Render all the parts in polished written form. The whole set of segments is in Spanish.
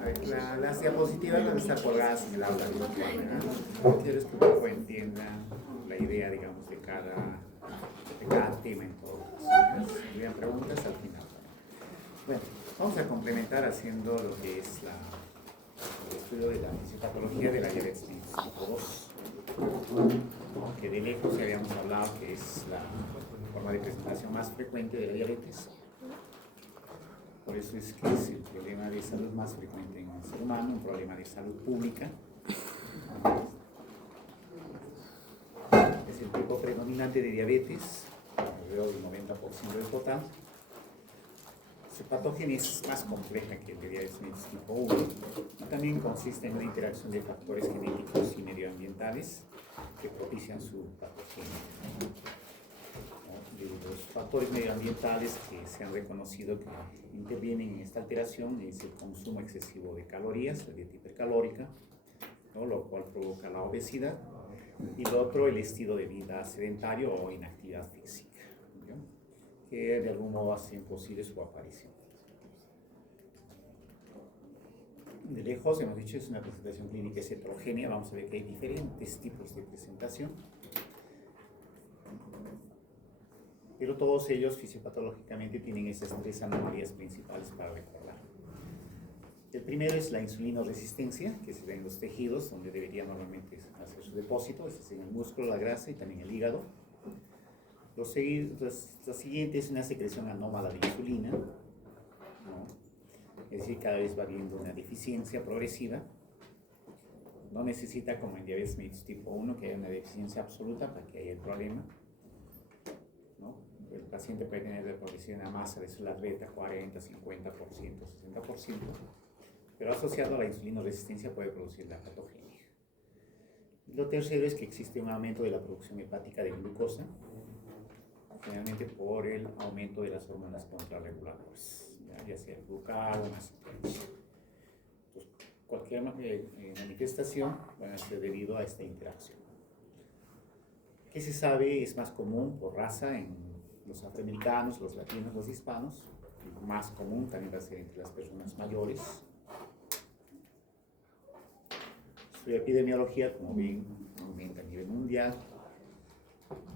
A ver, las diapositivas van a estar colgadas en el aula virtual, ¿verdad? Quiero que un poco entiendan la idea, digamos, de cada tema en todo caso. Si tuvieran preguntas al final. Bueno, vamos a complementar haciendo lo que es el estudio de la fisiopatología de la diabetes tipo 2, que de lejos ya habíamos hablado que es la forma de presentación más frecuente de la diabetes. Por eso es que es el problema de salud más frecuente en el ser humano, un problema de salud pública. Es el tipo predominante de diabetes, alrededor del 90% del total. Su patogenia es más compleja que el de diabetes tipo 1. También consiste en una interacción de factores genéticos y medioambientales que propician su patogenia. De los factores medioambientales que se han reconocido que intervienen en esta alteración es el consumo excesivo de calorías, la dieta hipercalórica, ¿no? Lo cual provoca la obesidad, y lo otro, el estilo de vida sedentario o inactividad física, ¿no? Que de algún modo hace imposible su aparición. De lejos, hemos dicho, es una presentación clínica heterogénea. Vamos a ver que hay diferentes tipos de presentación, pero todos ellos fisiopatológicamente tienen esas tres anomalías principales para recordar. El primero es la insulinoresistencia, que se ve en los tejidos, donde debería normalmente hacer su depósito, es decir, en el músculo, la grasa y también el hígado. Lo siguiente es una secreción anómala de insulina, ¿no? Es decir, cada vez va habiendo una deficiencia progresiva. No necesita, como en diabetes mellitus tipo 1, que haya una deficiencia absoluta para que haya el problema, ¿no? El paciente puede tener de progresión una masa de células beta 40, 50%, 60%, pero asociado a la insulinoresistencia puede producir la patogenia. Lo tercero es que existe un aumento de la producción hepática de glucosa, generalmente por el aumento de las hormonas contrarreguladoras, ya sea el glucagón, entonces, cualquier manifestación va a ser debido a esta interacción. ¿Qué se sabe? Es más común por raza en los afroamericanos, los latinos, los hispanos. Más común también va a ser entre las personas mayores. Su epidemiología, como ven, aumenta a nivel mundial.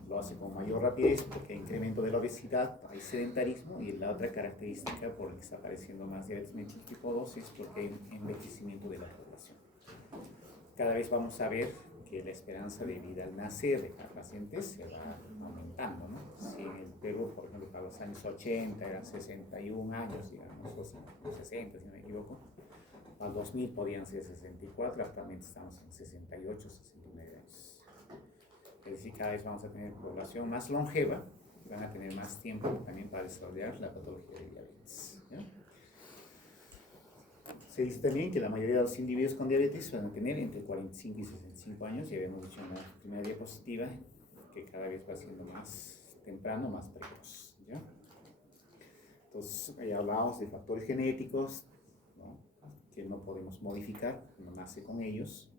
Lo hace con mayor rapidez porque hay incremento de la obesidad, hay sedentarismo, y la otra característica por la que está apareciendo más diabetes mellitus tipo 2 es porque hay un envejecimiento de la población. Cada vez vamos a ver que la esperanza de vida al nacer de cada paciente se va aumentando, ¿no? Si en el Perú, por ejemplo, para los años 80 eran 61 años, digamos, o 60, si no me equivoco, al 2000 podían ser 64, actualmente estamos en 68, 69 años. Es decir, cada vez vamos a tener población más longeva, van a tener más tiempo también para desarrollar la patología de diabetes, ¿ya? Se dice también que la mayoría de los individuos con diabetes van a tener entre 45 y 65 años, ya habíamos dicho en la primera diapositiva, que cada vez va siendo más temprano, más precoz, ¿ya? Entonces, ya hablábamos de factores genéticos, ¿no?, que no podemos modificar, no nace con ellos,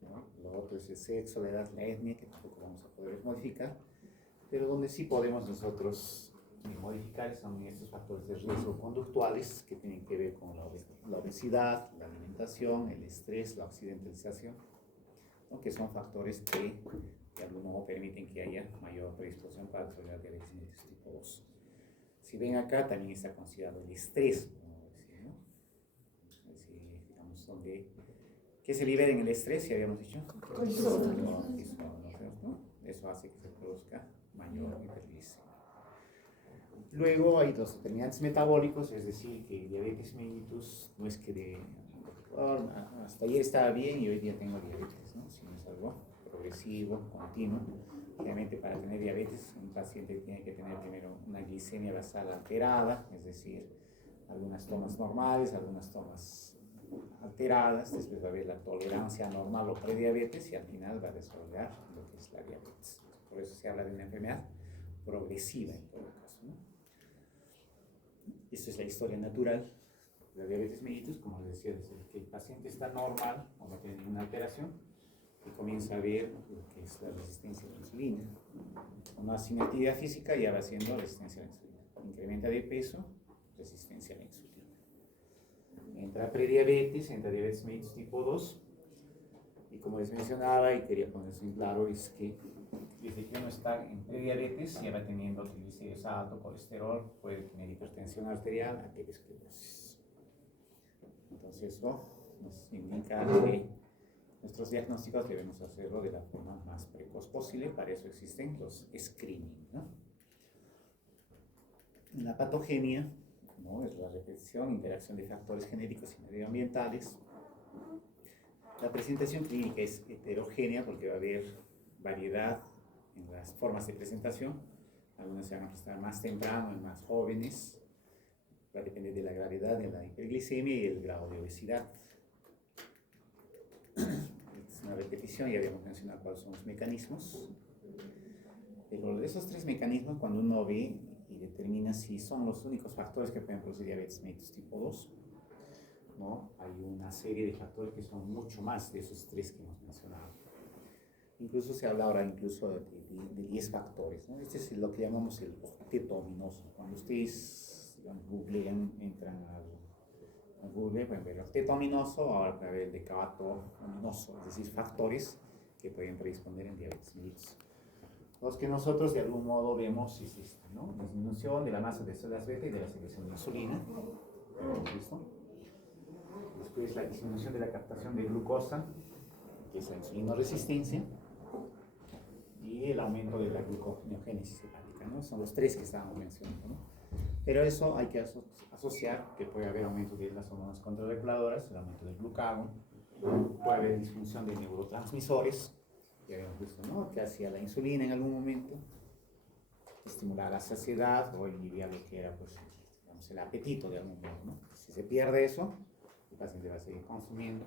¿no? Lo otro es el sexo, la edad, la etnia, que tampoco vamos a poder modificar, pero donde sí podemos nosotros modificar son estos factores de riesgo conductuales que tienen que ver con la obesidad, la alimentación, el estrés, la occidentalización, ¿no?, que son factores que de algún modo permiten que haya mayor predisposición para desarrollar diabetes mellitus tipo 2. Si ven acá, también está considerado el estrés, como decía, ¿no? Es decir, digamos, ¿qué se libera en el estrés? Si habíamos dicho cortisol, ¿no? Eso hace que se produzca mayor hiperglicemia. Luego hay los determinantes metabólicos, es decir, que diabetes mellitus no es que hasta ayer estaba bien y hoy día tengo diabetes, ¿no? Sino es algo progresivo, continuo. Obviamente, para tener diabetes, un paciente tiene que tener primero una glicemia basal alterada, es decir, algunas tomas normales, algunas tomas alteradas, después va a haber la tolerancia normal o prediabetes y al final va a desarrollar lo que es la diabetes. Por eso se habla de una enfermedad progresiva en todo caso, ¿no? Esta es la historia natural de la diabetes mellitus, como les decía, desde que el paciente está normal o no tiene ninguna alteración, y comienza a ver lo que es la resistencia a la insulina. Una sin actividad física ya va siendo resistencia a la insulina. Incrementa de peso, resistencia entra prediabetes, entra diabetes mellitus tipo 2. Y como les mencionaba, y quería poner eso en claro, es que desde que uno está en prediabetes, ya va teniendo triglicéridos altos, colesterol, puede tener hipertensión arterial, aterosclerosis. Entonces, eso nos indica que nuestros diagnósticos debemos hacerlo de la forma más precoz posible. Para eso existen los screening, ¿no? La patogenia, ¿no?, es la repetición, interacción de factores genéticos y medioambientales. La presentación clínica es heterogénea porque va a haber variedad en las formas de presentación. Algunas se van a presentar más temprano, en más jóvenes. Va a depender de la gravedad de la hiperglicemia y el grado de obesidad. Es una repetición, ya habíamos mencionado cuáles son los mecanismos. Pero de esos tres mecanismos, cuando uno ve y determina si son los únicos factores que pueden producir diabetes mellitus tipo 2, ¿no?, hay una serie de factores que son mucho más de esos tres que hemos mencionado. Incluso se habla ahora incluso de 10 factores, ¿no? Este es lo que llamamos el octeto ominoso. Cuando ustedes, digamos, googlean, entran a Google, pueden ver el octeto ominoso, ahora pueden ver el decato ominoso, es decir, factores que pueden predisponer en diabetes mellitus. Los que nosotros de algún modo vemos existen, ¿no? Disminución de la masa de células beta y de la secreción de insulina. ¿Listo? Después la disminución de la captación de glucosa, que es la insulinoresistencia, y el aumento de la gluconeogénesis hepática, ¿no? Son los tres que estábamos mencionando, ¿no? Pero eso hay que asociar que puede haber aumento de las hormonas contrarreguladoras, el aumento del glucagón, puede haber disfunción de neurotransmisores, que habíamos visto, ¿no?, que hacía la insulina en algún momento, estimular la saciedad o inhibir lo que era, pues, digamos, el apetito de algún modo, ¿no? Si se pierde eso, el paciente va a seguir consumiendo.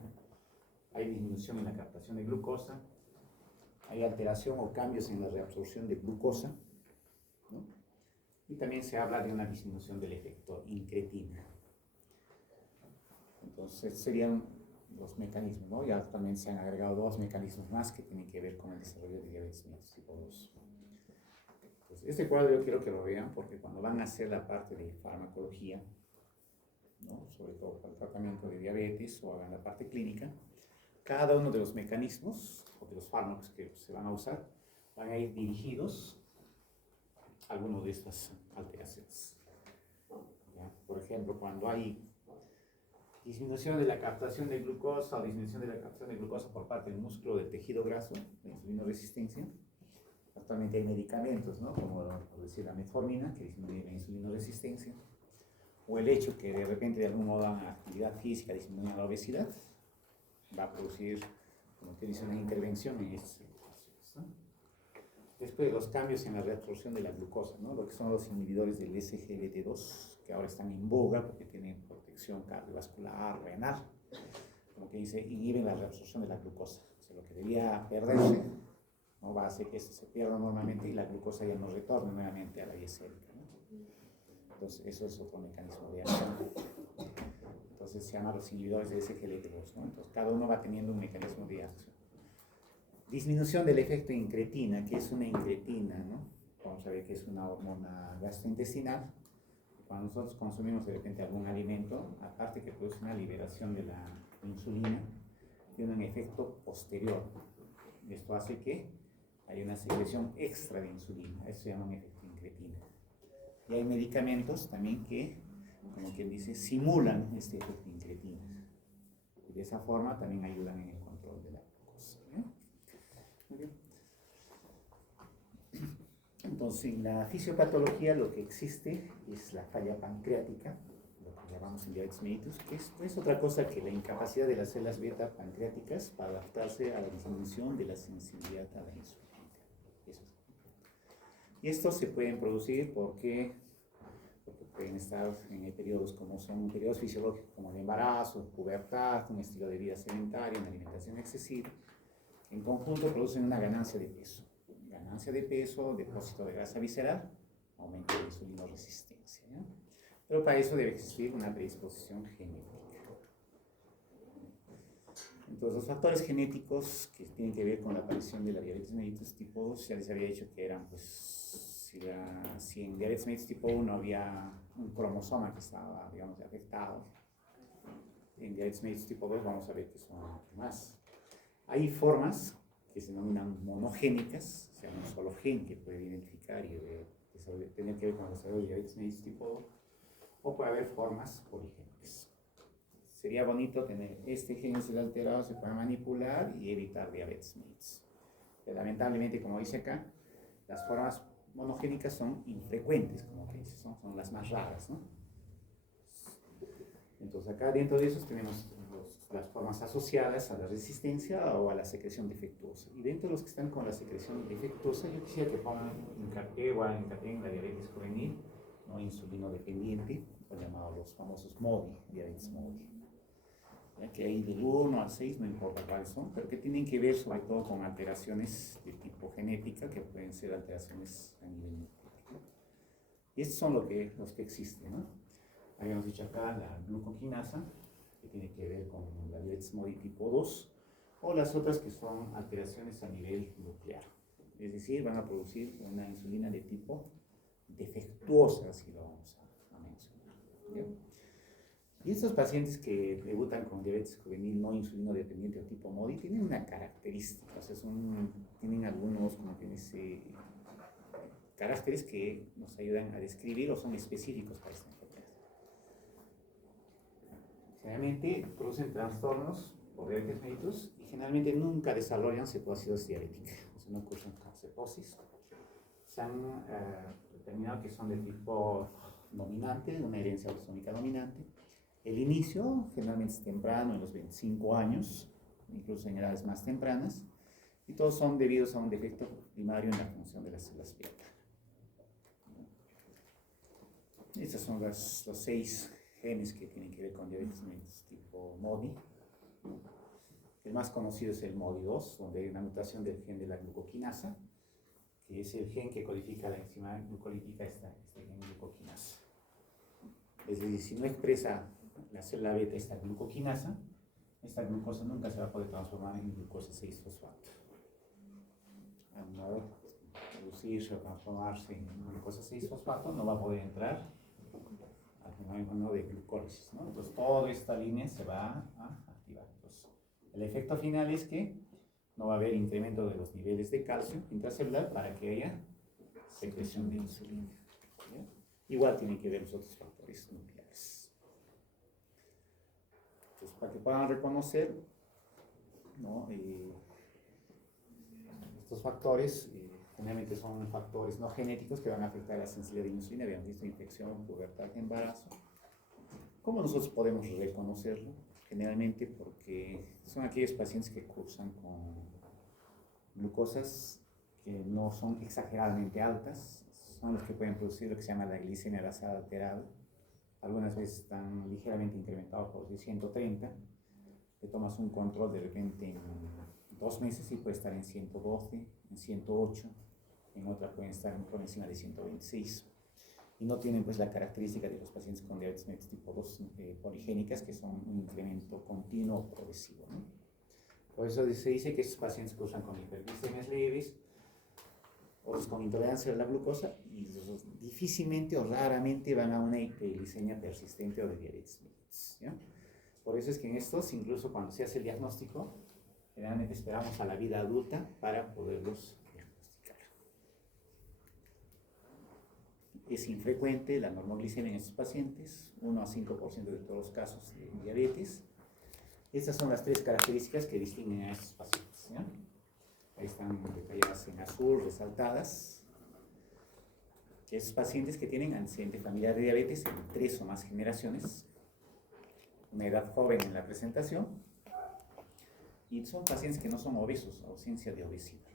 Hay disminución en la captación de glucosa, hay alteración o cambios en la reabsorción de glucosa, ¿no? Y también se habla de una disminución del efecto incretina. Entonces serían los mecanismos, ¿no? Ya también se han agregado dos mecanismos más que tienen que ver con el desarrollo de diabetes mellitus tipo 2. Entonces, este cuadro yo quiero que lo vean porque cuando van a hacer la parte de farmacología, ¿no?, sobre todo para el tratamiento de diabetes o hagan la parte clínica, cada uno de los mecanismos o de los fármacos que se van a usar van a ir dirigidos a alguna de estas alteraciones. ¿Ya? Por ejemplo, cuando hay disminución de la captación de glucosa o disminución de la captación de glucosa por parte del músculo del tejido graso, la insulinoresistencia, actualmente hay medicamentos, ¿no?, como por decir la metformina, que disminuye la insulinoresistencia, o el hecho que de repente de algún modo la actividad física disminuya la obesidad, va a producir, como que dice, una intervención en estas circunstancias, ¿no? Después los cambios en la reabsorción de la glucosa, ¿no?, lo que son los inhibidores del SGLT2, que ahora están en boga porque tienen protección cardiovascular, renal, como que dice, inhiben la reabsorción de la glucosa. O sea, lo que debía perderse, ¿no?, va a hacer que esto se pierda normalmente y la glucosa ya no retorne nuevamente a la vía sérica, ¿no? Entonces, eso es otro mecanismo de acción. Entonces, se llaman los inhibidores de SGLT2, ¿no? Entonces, cada uno va teniendo un mecanismo de acción. Disminución del efecto incretina, que es una incretina, ¿no? Vamos a ver que es una hormona gastrointestinal. Cuando nosotros consumimos de repente algún alimento, aparte que produce una liberación de la insulina, tiene un efecto posterior. Esto hace que haya una secreción extra de insulina. Eso se llama un efecto incretina. Y hay medicamentos también que, como quien dice, simulan este efecto incretina. Y de esa forma también ayudan en el control de la glucosa. Muy bien. Entonces, en la fisiopatología lo que existe es la falla pancreática, lo que llamamos en diabetes mellitus, que es otra cosa que la incapacidad de las células beta pancreáticas para adaptarse a la disminución de la sensibilidad a la insulina. Eso es. Y estos se pueden producir porque pueden estar en periodos como son periodos fisiológicos como el embarazo, pubertad, un estilo de vida sedentario, una alimentación excesiva. En conjunto producen una ganancia de peso. Ganancia de peso, depósito de grasa visceral, aumento de insulinoresistencia, ¿ya? Pero para eso debe existir una predisposición genética. Entonces, los factores genéticos que tienen que ver con la aparición de la diabetes mellitus tipo 2, ya les había dicho que eran, pues, si en diabetes mellitus tipo 1 había un cromosoma que estaba, digamos, afectado, en diabetes mellitus tipo 2 vamos a ver que son más. Hay formas que se denominan monogénicas, o sea, un solo gen que puede identificar y tener que ver con el desarrollo de diabetes mellitus tipo 2, o puede haber formas poligénicas. Sería bonito tener este gen alterado, se puede manipular y evitar diabetes mellitus. Pero lamentablemente, como dice acá, las formas monogénicas son infrecuentes, como que dice, son las más raras, ¿no? Entonces acá dentro de esos tenemos las formas asociadas a la resistencia o a la secreción defectuosa. Y dentro de los que están con la secreción defectuosa, yo quisiera que pongan hincapié en la diabetes juvenil, no insulino dependiente, o llamados los famosos MODI, diabetes MODI. Ya que hay del 1 al 6, no importa cuáles son, pero que tienen que ver sobre todo con alteraciones de tipo genética, que pueden ser alteraciones a nivel metabólico. Y estos son los que existen, ¿no? Habíamos dicho acá la glucoquinasa, que tiene que ver con la diabetes MODI tipo 2, o las otras que son alteraciones a nivel nuclear. Es decir, van a producir una insulina de tipo defectuosa, así lo vamos a mencionar. ¿Bien? Y estos pacientes que debutan con diabetes juvenil no insulino dependiente o tipo MODI tienen una característica, o sea, tienen algunos, como que dice, caracteres que nos ayudan a describir o son específicos para esta enfermedad. Generalmente producen trastornos por diabetes mellitus y generalmente nunca desarrollan cetoacidosis diabética, o sea, no cursan con cetosis. Se han determinado que son de tipo dominante, de una herencia autosómica dominante. El inicio generalmente es temprano, en los 25 años, incluso en edades más tempranas, y todos son debidos a un defecto primario en la función de las células beta. Estos son los 6 genes que tienen que ver con diabetes mellitus tipo MODI. El más conocido es el MODI2, donde hay una mutación del gen de la glucoquinasa, que es el gen que codifica la enzima glucolítica, este gen glucoquinasa. Es decir, si no expresa la célula beta esta glucoquinasa, esta glucosa nunca se va a poder transformar en glucosa 6-fosfato. Al no reducirse o transformarse en glucosa 6-fosfato, no va a poder entrar al fenómeno de glucólisis, ¿no? Entonces, toda esta línea se va a activar. Entonces, el efecto final es que no va a haber incremento de los niveles de calcio intracelular para que haya secreción de insulina. ¿Ya? Igual tienen que ver los otros factores nucleares. Entonces, para que puedan reconocer, ¿no? Estos factores generalmente son factores no genéticos que van a afectar la sensibilidad de insulina. Habíamos visto infección, pubertad, embarazo. ¿Cómo nosotros podemos reconocerlo? Generalmente porque son aquellos pacientes que cursan con glucosas que no son exageradamente altas, son los que pueden producir lo que se llama la glicemia basal alterada. Algunas veces están ligeramente incrementados por 130, te tomas un control de repente en 2 meses y puede estar en 112, en 108, en otra pueden estar por encima de 126. Y no tienen pues la característica de los pacientes con diabetes mellitus tipo 2 poligénicas, que son un incremento continuo o progresivo, ¿no? Por eso se dice que estos pacientes cursan con hiperglicemias leves, otros con intolerancia a la glucosa, y difícilmente o raramente van a una hiperglicemia persistente o de diabetes mellitus, ¿ya? Por eso es que en estos, incluso cuando se hace el diagnóstico, generalmente esperamos a la vida adulta para poderlos diagnosticar. Es infrecuente la normoglicemia en estos pacientes, 1 a 5% de todos los casos de diabetes. Estas son las 3 características que distinguen a estos pacientes, ¿ya? Ahí están detalladas en azul, resaltadas. Estos pacientes que tienen antecedente familiar de diabetes en 3 o más generaciones, una edad joven en la presentación, y son pacientes que no son obesos, ausencia de obesidad.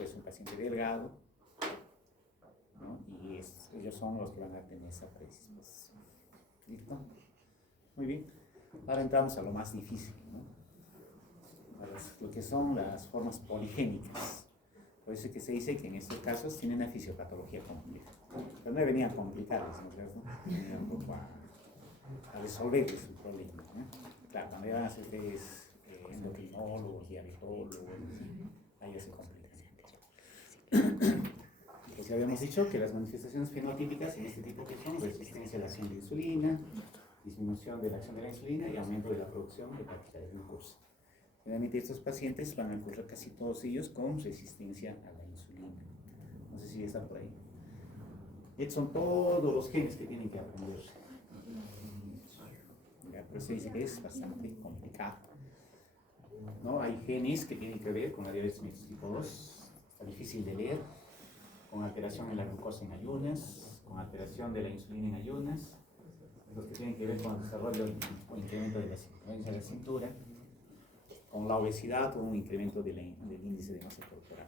Es un paciente delgado, ¿no? Y ellos son los que van a tener esa predisposición. ¿Listo? Muy bien. Ahora entramos a lo más difícil, ¿no? Lo que son las formas poligénicas. Por eso es que se dice que en estos casos tienen una fisiopatología compleja. Pero no venían complicadas, ¿no? Venían un poco a resolverles su problema, ¿no? Claro, cuando ya van a ser endocrinólogos, diabetólogos, ahí ya se complica. Pues ya habíamos dicho que las manifestaciones fenotípicas en este tipo que son resistencia a la acción de insulina, disminución de la acción de la insulina y aumento de la producción hepática de glucosa. Generalmente estos pacientes van a ocurrir casi todos ellos con resistencia a la insulina. No sé si está por ahí. Estos son todos los genes que tienen que aprender. Por eso dice que es bastante complicado, ¿no? Hay genes que tienen que ver con la diabetes mellitus tipo 2, está difícil de leer, con alteración en la glucosa en ayunas, con alteración de la insulina en ayunas, los que tienen que ver con el desarrollo o incremento de la circunferencia de la cintura, con la obesidad o un incremento del índice de masa corporal.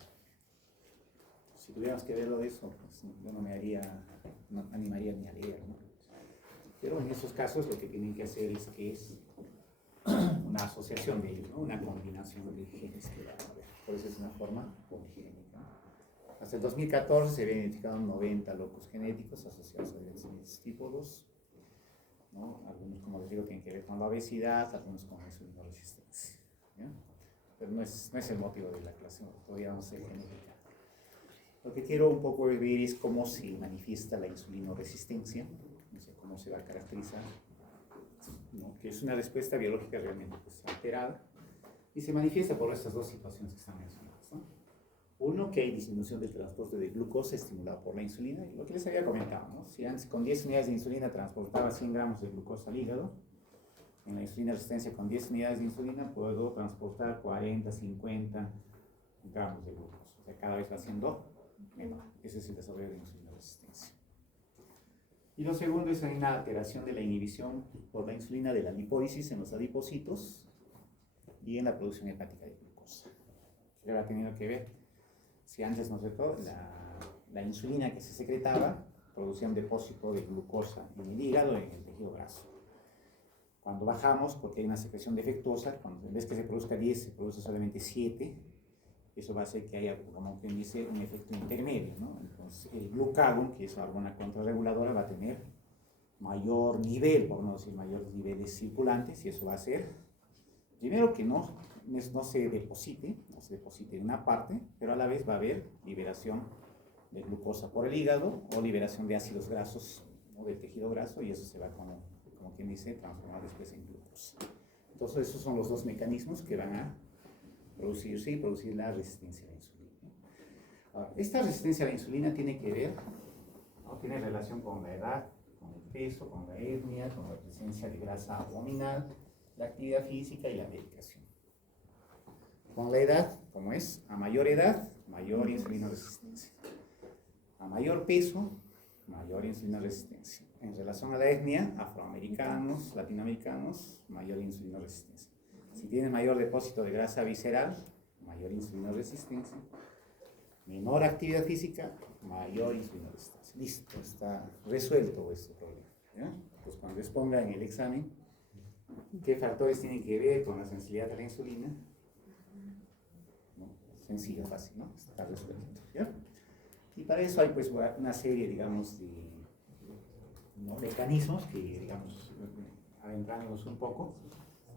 Si tuviéramos que verlo de eso, pues yo no animaría ni a leer, ¿no? Pero en esos casos lo que tienen que hacer es que es una asociación de ellos, ¿no? Una combinación de genes que van a ver. Por eso es una forma poligénica. Hasta el 2014 se habían identificado 90 locos genéticos asociados a diabetes tipo 2, ¿no? Algunos, como les digo, tienen que ver con la obesidad, algunos con la insulinoresistencia, ¿ya? Pero no es el motivo de la clase, todavía vamos a hacer genética. Lo que quiero un poco ver es cómo se manifiesta la insulinoresistencia, o sea, cómo se va a caracterizar, ¿no? Que es una respuesta biológica realmente pues, alterada, y se manifiesta por estas dos situaciones que están mencionadas, ¿no? Uno, que hay disminución del transporte de glucosa estimulado por la insulina, y lo que les había comentado, ¿no? Si antes con 10 unidades de insulina transportaba 100 gramos de glucosa al hígado, en la insulina resistencia con 10 unidades de insulina puedo transportar 40, 50 gramos de glucosa, o sea, cada vez va siendo menor. Ese es el desarrollo de insulinoresistencia. Y lo segundo es una alteración de la inhibición por la insulina de la lipólisis en los adipocitos y en la producción hepática de glucosa. ¿Qué habrá tenido que ver? Si antes, ¿no es cierto?, la insulina que se secretaba producía un depósito de glucosa en el hígado, en el tejido graso. Cuando bajamos, porque hay una secreción defectuosa, cuando en vez que se produzca 10, se produce solamente 7, eso va a hacer que haya, como quien dice, un efecto intermedio, ¿no? Entonces, el glucagón, que es la hormona contrarreguladora, va a tener mayor nivel, por no decir mayores niveles circulantes, y eso va a hacer, primero, que no se deposite en una parte, pero a la vez va a haber liberación de glucosa por el hígado o liberación de ácidos grasos, ¿no?, del tejido graso, y eso se va, como quien dice, transformar después en glucosa. Entonces, esos son los dos mecanismos que van a producirse y producir la resistencia a la insulina. Ahora, esta resistencia a la insulina tiene que ver, ¿no?, tiene relación con la edad, con el peso, con la etnia, con la presencia de grasa abdominal, la actividad física y la medicación. Con la edad, como es, a mayor edad, mayor insulinoresistencia. A mayor peso, mayor insulinoresistencia. En relación a la etnia, afroamericanos, latinoamericanos, mayor insulinoresistencia. Si tiene mayor depósito de grasa visceral, mayor insulinoresistencia. Menor actividad física, mayor insulinoresistencia. Listo, está resuelto este problema, ¿ya? Pues cuando les ponga en el examen qué factores tienen que ver con la sensibilidad a la insulina, ¿no? Sencillo, fácil, ¿no? Está resuelto, ¿ya? Y para eso hay pues una serie, digamos, de, ¿no?, mecanismos que, digamos, adentrándonos un poco,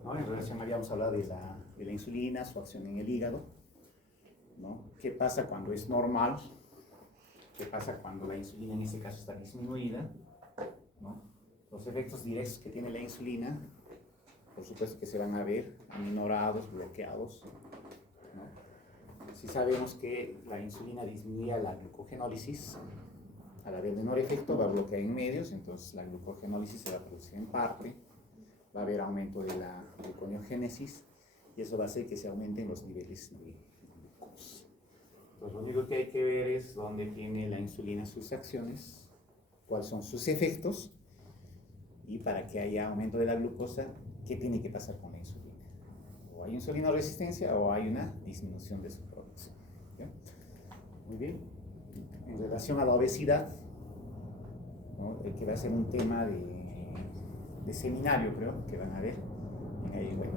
¿no? En relación, habíamos hablado de la insulina, su acción en el hígado, ¿no? ¿Qué pasa cuando es normal? ¿Qué pasa cuando la insulina en este caso está disminuida? ¿No? Los efectos directos que tiene la insulina, por supuesto que se van a ver aminorados, bloqueados, ¿no? Si sabemos que la insulina disminuye la glucogenólisis, al haber menor efecto va a bloquear en medios, entonces la glucogenólisis se va a producir en parte, va a haber aumento de la gluconeogénesis, y eso va a hacer que se aumenten los niveles de glucosa. Entonces lo único que hay que ver es dónde tiene la insulina sus acciones, cuáles son sus efectos, y para que haya aumento de la glucosa, ¿qué tiene que pasar con la insulina? O hay insulinoresistencia o hay una disminución de su producción, ¿ya? Muy bien. En relación a la obesidad, ¿no?, que va a ser un tema de seminario, creo, que van a ver. Bueno,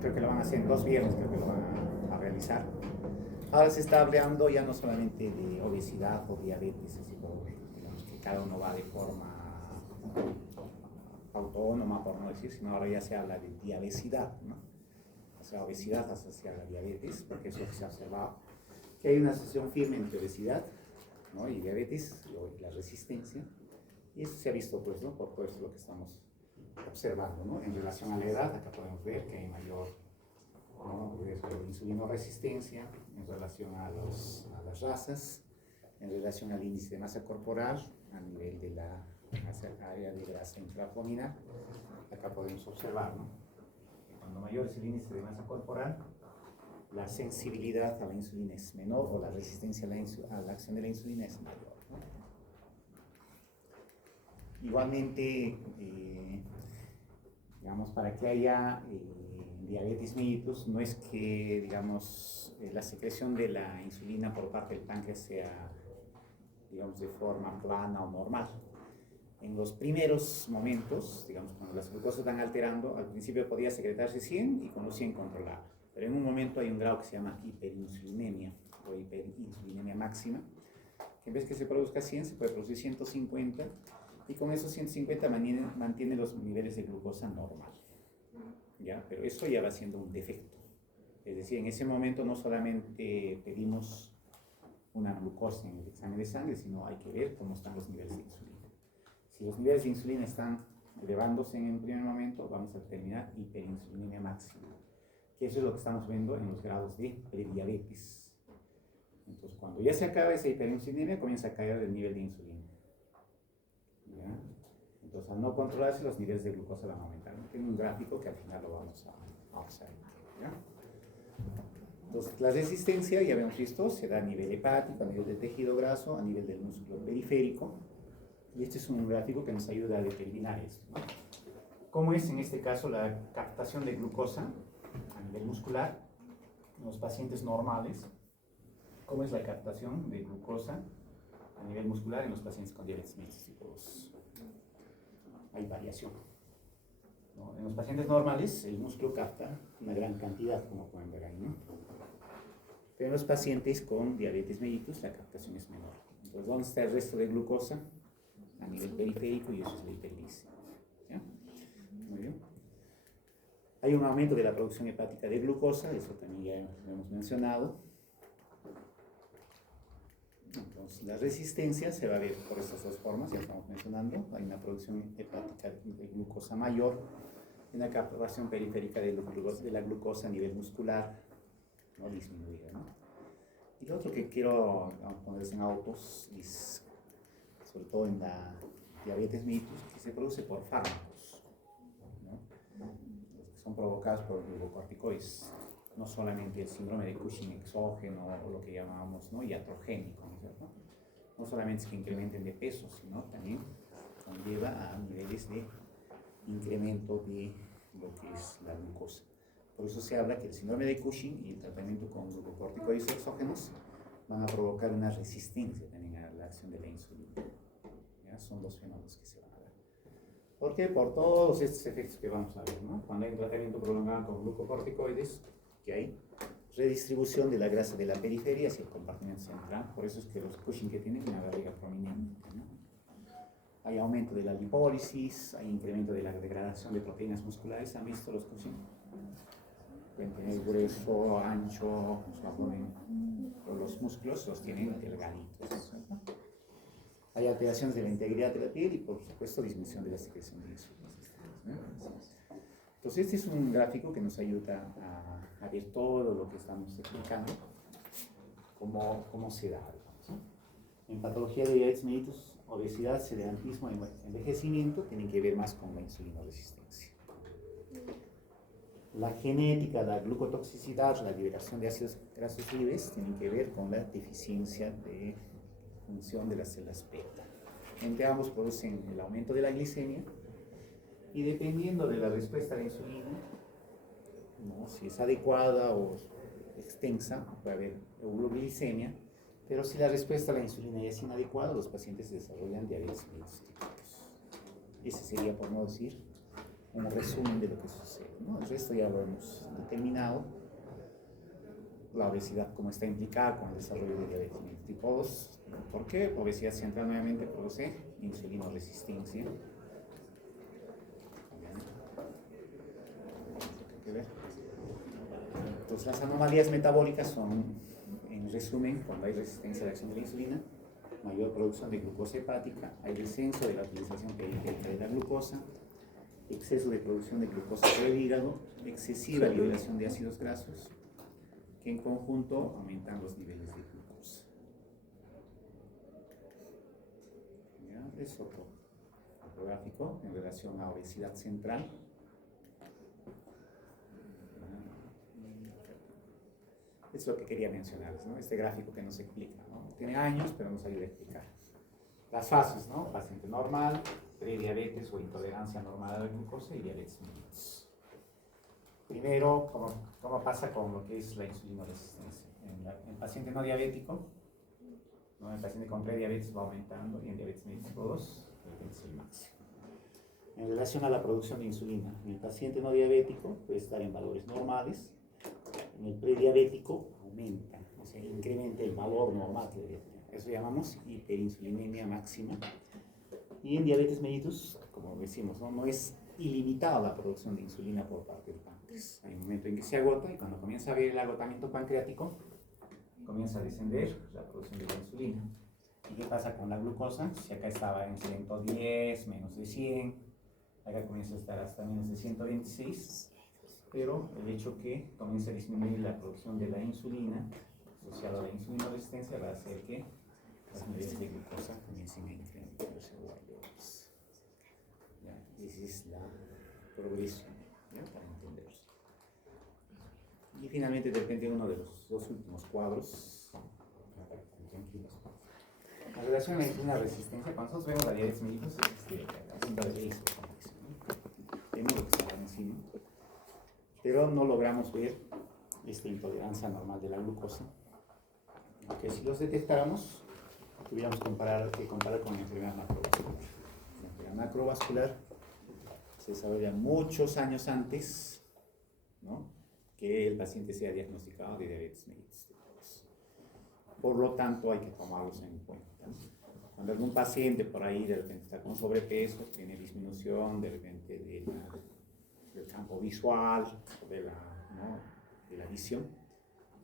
creo que lo van a hacer en 2 viernes, creo que lo van a realizar. Ahora se está hablando ya no solamente de obesidad o diabetes, así como, digamos, que cada uno va de forma autónoma, por no decir, sino ahora ya se habla de diabesidad, ¿no? O sea, obesidad asociada a la diabetes, porque eso se ha observado, que hay una asociación firme entre obesidad, ¿no?, y diabetes, y la resistencia, y eso se ha visto, pues, ¿no?, por todo esto lo que estamos observando, ¿no? En relación a la edad, acá podemos ver que hay mayor, ¿no?, riesgo de insulinoresistencia en relación a las razas, en relación al índice de masa corporal, a nivel de la área de grasa intraabdominal. Acá podemos observar, ¿no?, que cuando mayor es el índice de masa corporal, la sensibilidad a la insulina es menor, o la resistencia a la acción de la insulina es mayor, ¿no? Igualmente, digamos, para que haya diabetes mellitus, no es que, digamos, la secreción de la insulina por parte del páncreas sea, digamos, de forma plana o normal. En los primeros momentos, digamos, cuando las glucosas están alterando, al principio podía secretarse 100 y con los 100 controlaba. Pero en un momento hay un grado que se llama hiperinsulinemia o hiperinsulinemia máxima, que en vez que se produzca 100, se puede producir 150, y con esos 150 mantiene los niveles de glucosa normal, ¿ya? Pero eso ya va siendo un defecto. Es decir, en ese momento no solamente pedimos una glucosa en el examen de sangre, sino hay que ver cómo están los niveles de insulina. Si los niveles de insulina están elevándose en el primer momento, vamos a determinar hiperinsulinemia máxima, que eso es lo que estamos viendo en los grados de prediabetes. Entonces, cuando ya se acaba esa hiperinsulinemia, comienza a caer el nivel de insulina, ¿ya? Entonces, al no controlarse, los niveles de glucosa van a aumentar. Tengo un gráfico que al final lo vamos a observar, ¿ya? Entonces, la resistencia, ya habíamos visto, se da a nivel hepático, a nivel del tejido graso, a nivel del músculo periférico. Y este es un gráfico que nos ayuda a determinar esto, ¿no? ¿Cómo es en este caso la captación de glucosa a nivel muscular en los pacientes normales? ¿Cómo es la captación de glucosa a nivel muscular en los pacientes con diabetes mellitus tipo 2? Hay variación, ¿no? En los pacientes normales el músculo capta una gran cantidad, como pueden ver ahí, ¿no? Pero en los pacientes con diabetes mellitus la captación es menor. Entonces, ¿dónde está el resto de glucosa? A nivel periférico, y eso es la hiperglicemia, ¿ya? Muy bien. Hay un aumento de la producción hepática de glucosa, eso también ya lo hemos mencionado. Entonces, la resistencia se va a ver por estas dos formas, ya estamos mencionando. Hay una producción hepática de glucosa mayor, y una captación periférica de la glucosa a nivel muscular, ¿no?, disminuida, ¿no? Y lo otro que quiero, vamos a ponerles en autos, es sobre todo en la diabetes mellitus, que se produce por fármacos, ¿no?, que son provocados por glucocorticoides. No solamente el síndrome de Cushing exógeno, o lo que llamamos, ¿no?, iatrogénico, ¿no es cierto? No solamente es que incrementen de peso, sino también conlleva a niveles de incremento de lo que es la glucosa. Por eso se habla que el síndrome de Cushing y el tratamiento con glucocorticoides exógenos van a provocar una resistencia también a la acción de la insulina. ¿Ya? Son dos fenómenos que se van a dar. ¿Por qué? Por todos estos efectos que vamos a ver, ¿no? Cuando hay un tratamiento prolongado con glucocorticoides, que hay redistribución de la grasa de la periferia hacia el compartimento central. Por eso es que los Cushing que tienen una barriga prominente, ¿no? Hay aumento de la lipólisis, hay incremento de la degradación de proteínas musculares. ¿Han visto los Cushing? Pueden tener grueso, ancho, su abdomen, pero los músculos los tienen delgaditos, ¿no? Hay alteraciones de la integridad de la piel y, por supuesto, disminución de la secreción de insulina, ¿no? Entonces, este es un gráfico que nos ayuda a ver todo lo que estamos explicando, cómo se da, ¿no? En patología de diabetes mellitus, obesidad, sedentismo y envejecimiento tienen que ver más con la insulinoresistencia. La genética, la glucotoxicidad, la liberación de ácidos grasos libres tienen que ver con la deficiencia de función de las células beta. Entre ambos producen el aumento de la glicemia, y dependiendo de la respuesta a la insulina, ¿no?, si es adecuada o extensa, puede haber euglucemia, pero si la respuesta a la insulina ya es inadecuada, los pacientes desarrollan diabetes mellitus tipo 2. Ese sería, por no decir, un resumen de lo que sucede, ¿no? El resto ya lo hemos determinado. La obesidad, cómo está implicada con el desarrollo de diabetes mellitus tipo 2. ¿Por qué? Obesidad central nuevamente produce insulinoresistencia. Entonces, las anomalías metabólicas son, en resumen, cuando hay resistencia a la acción de la insulina, mayor producción de glucosa hepática, hay descenso de la utilización periférica de la glucosa, exceso de producción de glucosa por el hígado, excesiva liberación de ácidos grasos, que en conjunto aumentan los niveles de glucosa. ¿Ya? Es otro gráfico en relación a obesidad central. Es lo que quería mencionarles, ¿no? Este gráfico que nos explica, ¿no? Tiene años, pero nos ayuda a explicar. Las fases, ¿no? Paciente normal, prediabetes o intolerancia normal a la glucosa y diabetes mellitus. Primero, ¿cómo pasa con lo que es la insulinoresistencia? En el paciente no diabético, ¿no? El paciente con prediabetes va aumentando y en diabetes mellitus 2 es el máximo. En relación a la producción de insulina, en el paciente no diabético puede estar en valores normales. En el prediabético aumenta, o sea, incrementa el valor normal que debería tener. Eso llamamos hiperinsulinemia máxima. Y en diabetes mellitus, como decimos, no es ilimitada la producción de insulina por parte del páncreas. Hay un momento en que se agota y cuando comienza a haber el agotamiento pancreático, comienza a descender la producción de la insulina. ¿Y qué pasa con la glucosa? Si acá estaba en 110, menos de 100, acá comienza a estar hasta menos de 126. Pero el hecho que comience a disminuir la producción de la insulina, asociada a la insulinoresistencia, va a hacer que los niveles de glucosa comiencen a incrementarse. Esa es la progresión, ¿ya? Para entenderlo. Y finalmente, de repente, uno de los dos últimos cuadros. Tranquilos. La relación a la insulinoresistencia, cuando nosotros vemos la diabetes mellitus, es la punta de iceberg, vemos lo que está encima. Pero no logramos ver esta intolerancia normal de la glucosa. Aunque si los detectáramos, tuviéramos que comparar con la enfermedad macrovascular. La enfermedad macrovascular se desarrolla muchos años antes, ¿no?, que el paciente sea diagnosticado de diabetes mellitus. Por lo tanto, hay que tomarlos en cuenta. Cuando algún paciente por ahí de repente está con sobrepeso, tiene disminución de repente del campo visual, de la visión,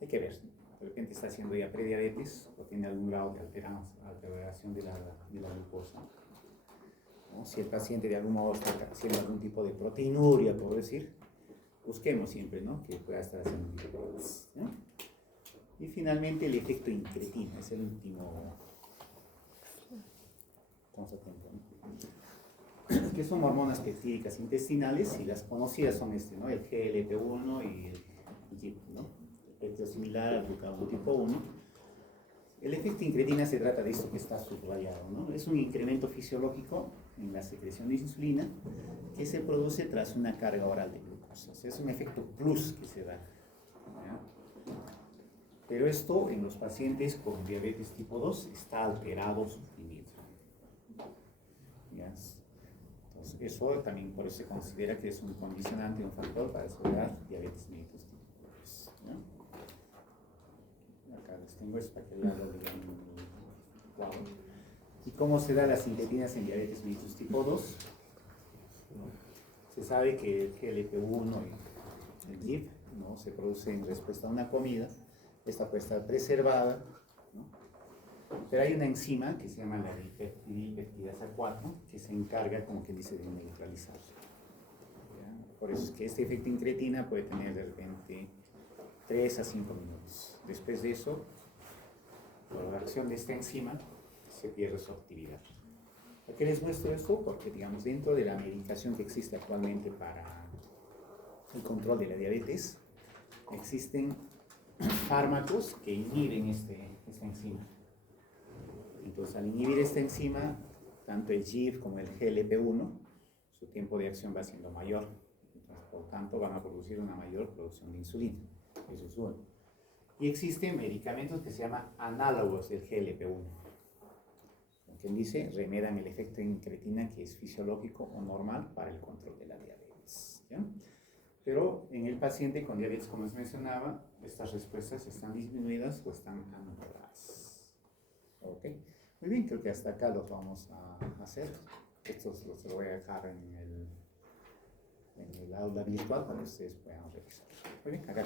hay que ver. De repente está haciendo ya prediabetes o tiene algún grado de alteración de la glucosa. ¿No? Si el paciente de algún modo está haciendo algún tipo de proteinuria, por decir, busquemos siempre, ¿no?, que pueda estar haciendo diabetes, ¿no? Y finalmente el efecto incretina, es el último. Estamos atentos, ¿no? Que son hormonas peptídicas intestinales y las conocidas son ¿no?, el GLP-1 y el GIP, ¿no? El efecto similar al glucagón tipo 1. El efecto incretina se trata de esto que está subrayado, ¿no? Es un incremento fisiológico en la secreción de insulina que se produce tras una carga oral de glucosa. O sea, es un efecto plus que se da, ¿ya? Pero esto en los pacientes con diabetes tipo 2 está alterado, suprimido. ¿Ya? Entonces, eso también por eso se considera que es un condicionante, un factor para desarrollar diabetes mellitus tipo 2. ¿Ya? Acá les tengo esto para que ya lo digan. Wow. ¿Y cómo se da las incretinas en diabetes mellitus tipo 2? Se sabe que el GLP-1 y el GIP, ¿no?, se produce en respuesta a una comida. Esta puede estar preservada, ¿no? Pero hay una enzima que se llama la dipeptidasa 4 que se encarga, como que dice, de neutralizar. ¿Ya? Por eso es que este efecto incretina puede tener de repente 3 a 5 minutos. Después de eso, por la acción de esta enzima, se pierde su actividad. ¿Por qué les muestro esto? Porque, digamos, dentro de la medicación que existe actualmente para el control de la diabetes, existen fármacos que inhiben esta enzima. Entonces, al inhibir esta enzima, tanto el GIP como el GLP-1, su tiempo de acción va siendo mayor. Entonces, por tanto, van a producir una mayor producción de insulina. Eso es uno. Y existen medicamentos que se llaman análogos del GLP-1. Como quien dice, remedan el efecto incretina que es fisiológico o normal para el control de la diabetes. ¿Ya? Pero en el paciente con diabetes, como les mencionaba, estas respuestas están disminuidas o están anuladas. ¿Ok? Muy bien, creo que hasta acá los vamos a hacer. Estos los voy a dejar en el aula virtual para que ustedes puedan revisar. Muy bien, acá.